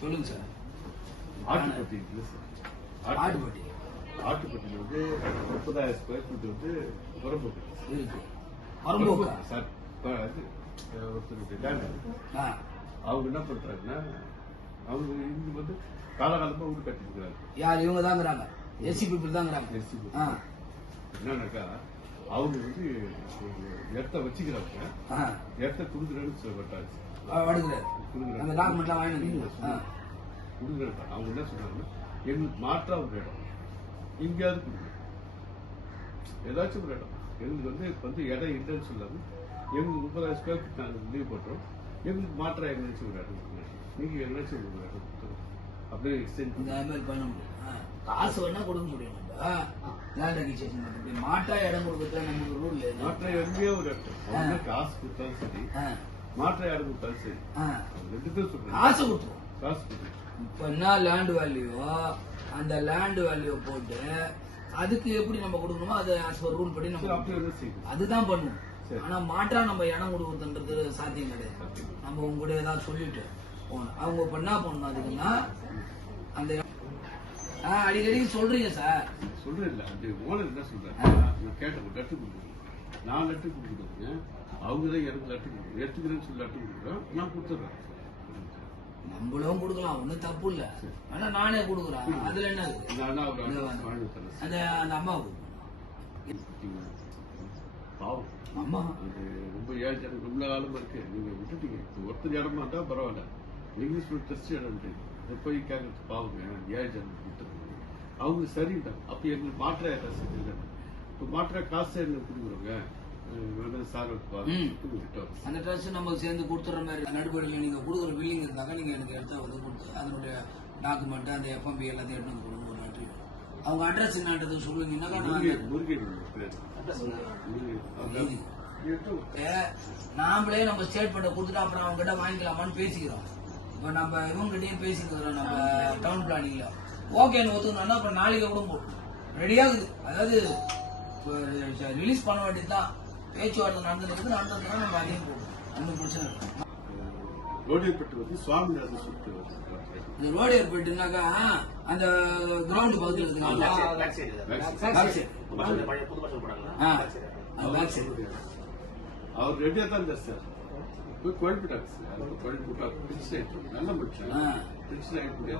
சொல்லுங்க சார். ஆட்டுப்பட்டி இருக்குல்ல சார்? ஆட்டுப்பட்டி ஆட்டுப்பட்டியில் வந்து முப்பதாயிரம் ஸ்கொயர் ஃபீட் வந்து புறம்போக்கு. இருக்கு. வரம்போக்கா சார். ஆ. அவங்க என்ன பண்றாங்கன்னா அவங்க இங்க வந்து காலகாலமா வீடு கட்டிருக்கிறாங்க யார் இவங்க தாங்கிறாங்க எஸ்சி பீப்புள். தாங்கிறாங்க என்னன்னாக்கா அவங்க வந்து இடத்த வச்சுக்கிறாங்க இடத்த கொடுக்குறேன்னு டாக்குமெண்ட்லாம்? ஆ. கொடுக்குறேன். அவங்க என்ன சொன்னாங்கன்னா எங்களுக்கு மாற்றா ஒரு இடம். எங்கேயாவது ஏதாச்சும் ஒரு இடம். எங்களுக்கு வந்து வந்து இடம் இல்லைன்னு சொல்லாம எங்களுக்கு முப்பதாயிரம் ஸ்கொயர் ஃபீட் நாங்கள் லீவ் போட்டோம். எங்களுக்கு மாற்றா எங்கேயாச்சும் ஒரு இடம் கொடுங்க. நீங்க எங்கேயாச்சும் ஒரு இடம் கொடுத்துருங்க. அப்படியே எக்ஸ்டென்ட் இந்த மாதிரி பண்ண முடியும். ஆ. காசு வேணா கொடுக்க முடியும் பண்ணி மாட்டா இடம் கொடுக்கறது நமக்கு ரூல் இல்லை. மாற்றா எங்கேயோ ஒரு காசு கொடுத்தாலும் சரி மாற்றா இடம் கொடுத்தாலும் சரி ரெண்டு பேரும் காசு கொடுத்துருவோம். காசு இப்ப என்ன லேண்ட் வேல்யூவோ அந்த லேண்ட் வேல்யூ போட்டு அதுக்கு எப்படி நம்ம கொடுக்கணுமோ அதை as per ரூல் படி நம்ம அதுதான் பண்ணுவோம். ஆனா மாற்றா நம்ம இடம் கொடுக்குறதுன்றது சாத்தியம் கிடையாது. நம்ம உங்க கூட ஏதாவது சொல்லிட்டு போகணும். அவங்க என்ன பண்ணணும் அதுக்குன்னா அந்த அடிக்கடி சொல்றீங்க சார் சொல்றேன் இல்ல அந்த ஓனர் என்ன சொல்றாங்க நான் கேட்டேன் லெட்டு கொடுக்குறேன் நான் லெட்டு கொடுக்குறேங்க அவங்க தான் எனக்கு லெட்டு கொடுக்குறேன் எடுத்துக்கிறேன்னு சொல்லி லெட்டு கொடுக்குறேன் நான் கொடுத்துட்றேன் நம்மளும் கொடுக்கலாம் ஒண்ணும் தப்பு இல்ல. ஆனா நானே கொடுக்குறேன். அதுல என்ன அந்த அந்த அம்மாவுக்கு பாவம். அம்மா. ரொம்ப ஏழு ரொம்ப காலமா இருக்கு. நீங்க விட்டுட்டீங்க. ஒருத்தர் இடமா இருந்தா பரவாயில்ல. இங்கிலீஷ் இதை போய் கேட்கறது பாவங்க ஏழு விட்டுருக்காங்க அவங்க சரிதான். அப்ப எங்களுக்கு மாற்ற ஏதாவது செஞ்சு இப்ப மாற்ற காசு என்ன கொடுக்குறோங்க அந்த ட்ரெஸ் நம்ம சேர்ந்து கொடுத்துற மாதிரி நடுபடியில் நீங்க கொடுக்குற பில்லிங் இருந்தாக்க நீங்க எனக்கு எடுத்து வந்து கொடுத்து அதனுடைய டாக்குமெண்ட் அந்த எஃப்எம்பி எல்லாத்தையும் எடுத்து வந்து கொடுங்க ஒரு நாட்டு அவங்க அட்ரஸ் என்னன்றது சொல்லுவீங்கன்னாக்கா நாமளே நம்ம ஸ்டேட்மெண்ட் கொடுத்துட்டு அப்புறம் அவங்க கிட்ட வாங்கிக்கலாமான்னு பேசிக்கிறோம். இப்போ நம்ம இவங்ககிட்டயும் பேசிக்கிறோம் நம்ம டவுன் பிளானிங்ல ஓகேன்னு ஒத்துக்கணும்னா அப்புறம் நாளைக்கு கூட போடும் ரெடியாகுது அதாவது ரிலீஸ் பண்ண வேண்டியதுதான். பேச்சுவார்த்தை நடந்துருக்கு நடந்ததுன்னா நம்ம அதையும் போடுவோம் ஒன்றும் பிரச்சனை இல்லை. ரோடியப்பட்டு வந்து சுவாமிநாதன் வருது. இந்த ரோடு ஏற்பட்டுனாக்கா அந்த கிரவுண்ட் பக்கத்தில் இருக்குங்களா பேக் சைடு பேக் சைடு பழைய புது பஸ் போனாங்களா ஆ. அந்த பேக் சைடு அவர் ரெடியா தான் இருந்தார் சார். போய் குழப்பிட்டாரு சார் குழப்பிட்டா பிரிச்சு ஆயிட்டு நல்ல. பிரிச்சு ஆயிட்டு